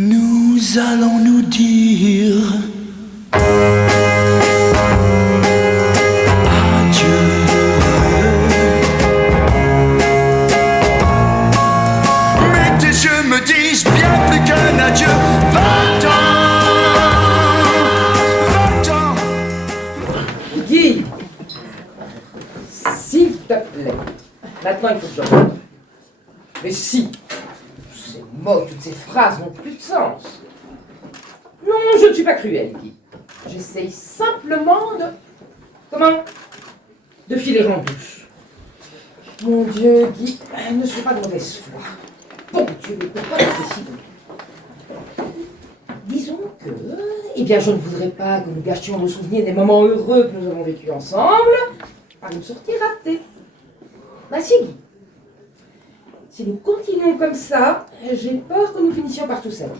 Nous allons nous dire adieu. Mais tes yeux me disent bien plus qu'un adieu. Va-t'en, va-t'en. Guy, s'il te plaît, maintenant il faut que je rentre. Mais si, ces mots, toutes ces phrases n'ont plus de sens. Non, je ne suis pas cruelle, Guy. J'essaye simplement de... Comment? De filer en douce. Mon Dieu, Guy, ne sois pas de mauvaise foi. Bon Dieu, mais pourquoi décider? Disons que... Eh bien, je ne voudrais pas que nous gâchions nos souvenirs des moments heureux que nous avons vécus ensemble par une sortie ratée. Bah si, Guy. Si nous continuons comme ça, j'ai peur que nous finissions par tout salir.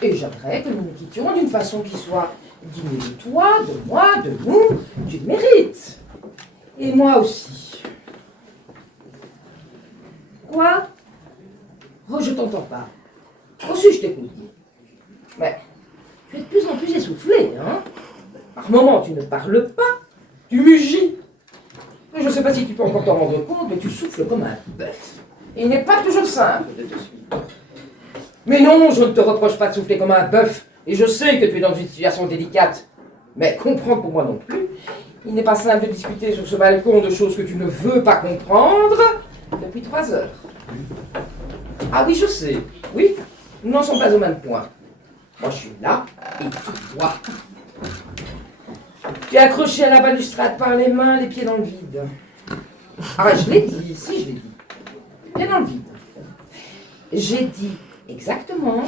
Et j'aimerais que nous nous quittions d'une façon qui soit digne de toi, de moi, de nous. Tu le mérites. Et moi aussi. Quoi? Oh, je t'entends pas. Oh si, je t'écoute. Mais tu es de plus en plus essoufflé, hein? Par moments, tu ne parles pas. Tu mugis. Je ne sais pas si tu peux encore t'en rendre compte, mais tu souffles comme un bœuf. Et il n'est pas toujours simple de te suivre. Mais non, je ne te reproche pas de souffler comme un bœuf, et je sais que tu es dans une situation délicate. Mais comprends pour moi non plus. Il n'est pas simple de discuter sur ce balcon de choses que tu ne veux pas comprendre depuis 3 heures. Ah oui, je sais. Oui, nous n'en sommes pas au même point. Moi, je suis là, et tu vois. Tu es accroché à la balustrade par les mains, les pieds dans le vide. Ah ouais, je l'ai dit, si je l'ai dit. Pieds dans le vide. J'ai dit exactement,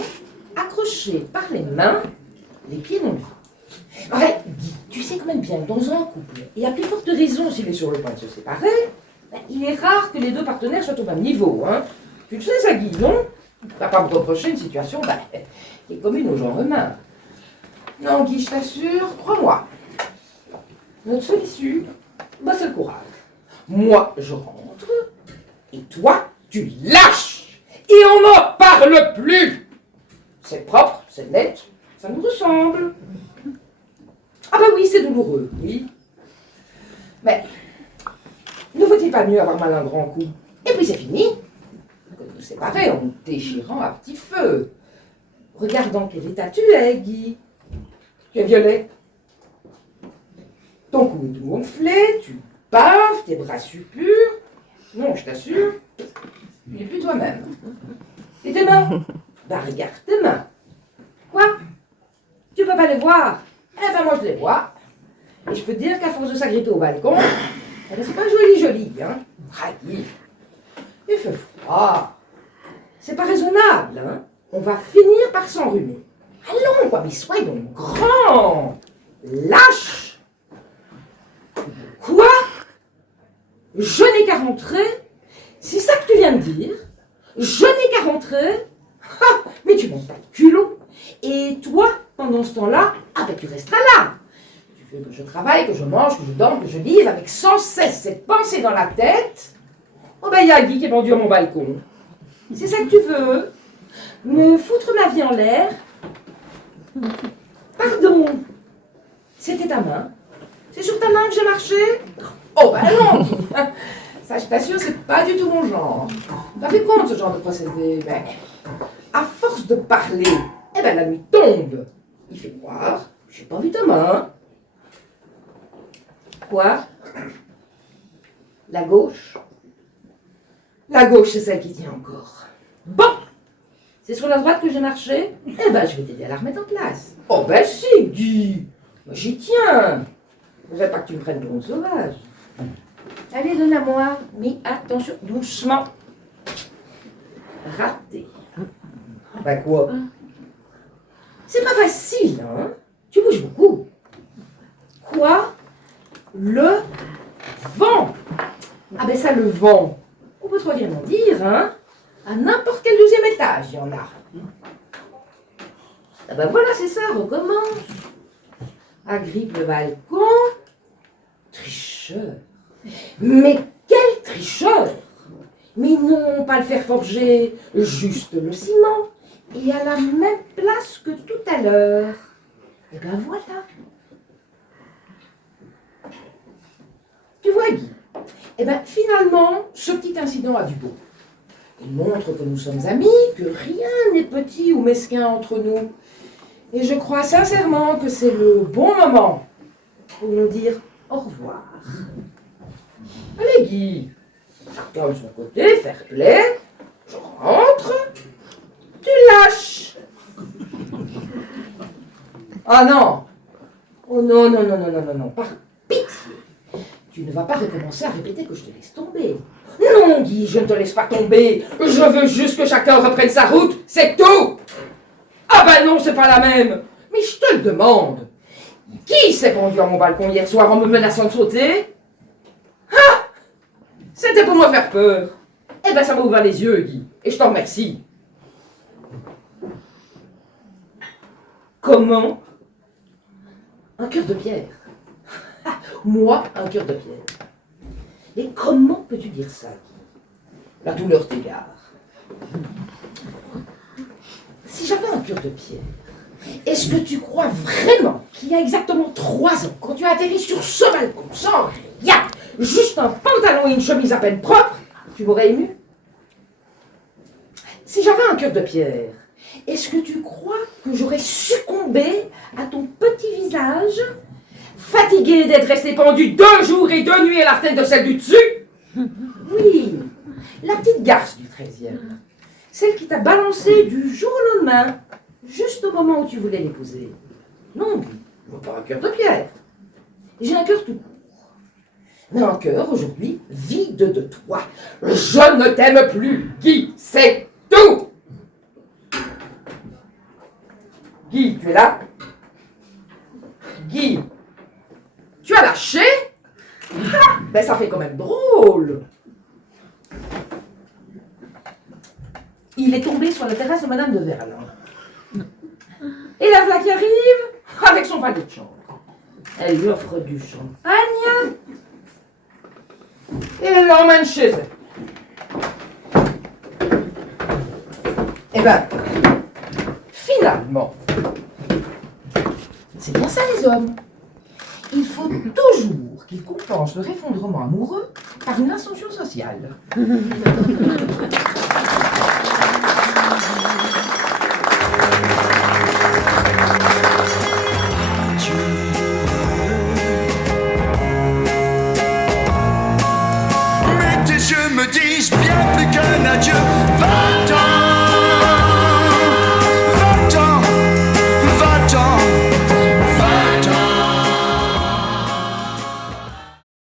accroché par les mains, les pieds dans le vide. Ouais, Guy, tu sais quand même bien que dans un couple, et à plus forte raison s'il est sur le point de se séparer, ben, il est rare que les deux partenaires soient au même niveau. Hein. Tu le sais ça, Guy, non? Tu ne vas pas me reprocher une situation ben, qui est commune au genre humain. Non, Guy, je t'assure, crois-moi. Notre seule issue, ben, c'est le courage. Moi, je rentre, et toi, tu lâches. Et on n'en parle plus. C'est propre, c'est net, ça nous ressemble. Ah ben oui, c'est douloureux, oui. Mais, ne vaut-il pas mieux avoir mal un grand coup? Et puis c'est fini. Que de nous séparer en nous déchirant à petit feu. Regarde dans quel état tu es, Guy. Tu es violet. Ton cou est tout gonflé, tu baves, tes bras suppurent. Non, je t'assure, tu n'es plus toi-même. Et tes mains? Ben regarde tes mains. Quoi? Tu peux pas les voir? Eh ben moi je les vois. Et je peux te dire qu'à force de s'agripper au balcon, eh ben, c'est pas joli, hein? Ah, Guy, il fait froid. C'est pas raisonnable, hein? On va finir par s'enrhumer. Allons, quoi, mais soyons grands. Lâche. Quoi? Je n'ai qu'à rentrer? C'est ça que tu viens de dire? Je n'ai qu'à rentrer? Ah, mais tu manques pas de culot. Et toi, pendant ce temps-là, ah ben tu resteras là. Tu veux que je travaille, que je mange, que je dorme, que je lise, avec sans cesse cette pensée dans la tête. Oh ben il y a Guy qui est pendu à mon balcon. C'est ça que tu veux? Me foutre ma vie en l'air? Pardon. C'était ta main? C'est sur ta main que j'ai marché? Oh ben non. Ça, je t'assure, c'est pas du tout mon genre. T'as fait compte ce genre de procédé? Ben, à force de parler, eh ben la nuit tombe. Il fait noir, j'ai pas vu ta main. Quoi? La gauche? La gauche, c'est celle qui tient encore. Bon! C'est sur la droite que j'ai marché? Eh ben, je vais t'aider à la remettre en place. Oh ben si, Guy! Moi, j'y tiens. Je ne veux pas que tu me prennes pour une sauvage. Allez, donne à moi. Mais attention, doucement. Raté. Ben quoi? C'est pas facile, hein? Tu bouges beaucoup. Quoi? Le vent. Ah ben ça, le vent. On peut trop bien en dire, hein? À n'importe quel 12e étage, il y en a. Ah ben voilà, c'est ça, recommence. Agrippe le balcon. Tricheur. Mais quel tricheur! Mais non, pas le fer forger, juste le ciment. et à la même place que tout à l'heure. Et ben voilà. Tu vois, Guy, eh ben finalement, ce petit incident a du beau. Il montre que nous sommes amis, que rien n'est petit ou mesquin entre nous. Et je crois sincèrement que c'est le bon moment pour nous dire au revoir. Allez, Guy, chacun de son côté, fair play. Je rentre, tu lâches. Ah non. Oh non, non, non, non, non, non, non, par pitié. Tu ne vas pas recommencer à répéter que je te laisse tomber. Non, Guy, je ne te laisse pas tomber. Je veux juste que chacun reprenne sa route, c'est tout. Ah ben non, c'est pas la même. Mais je te le demande. Qui s'est pendu à mon balcon hier soir en me menaçant de sauter? Ah! C'était pour me faire peur. Eh ben ça m'a ouvert les yeux, Guy. Et je t'en remercie. Comment? Un cœur de pierre. Moi, un cœur de pierre. Et comment peux-tu dire ça, Guy? La douleur t'égare. Si j'avais un cœur de pierre, est-ce que tu crois vraiment qu'il y a exactement 3 ans, quand tu as atterri sur ce balcon, sans rien, juste un pantalon et une chemise à peine propre, tu m'aurais ému? Si j'avais un cœur de pierre, est-ce que tu crois que j'aurais succombé à ton petit visage, fatigué d'être resté pendu 2 jours et 2 nuits à la fenêtre de celle du dessus? Oui, la petite garce du 13e. Celle qui t'a balancé du jour au lendemain, juste au moment où tu voulais l'épouser. Non, Guy, je veux pas un cœur de pierre. J'ai un cœur tout court. Mais un cœur, aujourd'hui, vide de toi. Je ne t'aime plus, Guy, c'est tout. Guy, tu es là? Guy, tu as lâché? Ah, ben ça fait quand même drôle. Il est tombé sur la terrasse de Madame de Verlin. Et la voilà qui arrive avec son valet de chambre. Elle lui offre du champagne et elle l'emmène chez elle. Eh ben, finalement, c'est bien ça les hommes. Il faut toujours qu'ils compensent leur effondrement amoureux par une ascension sociale.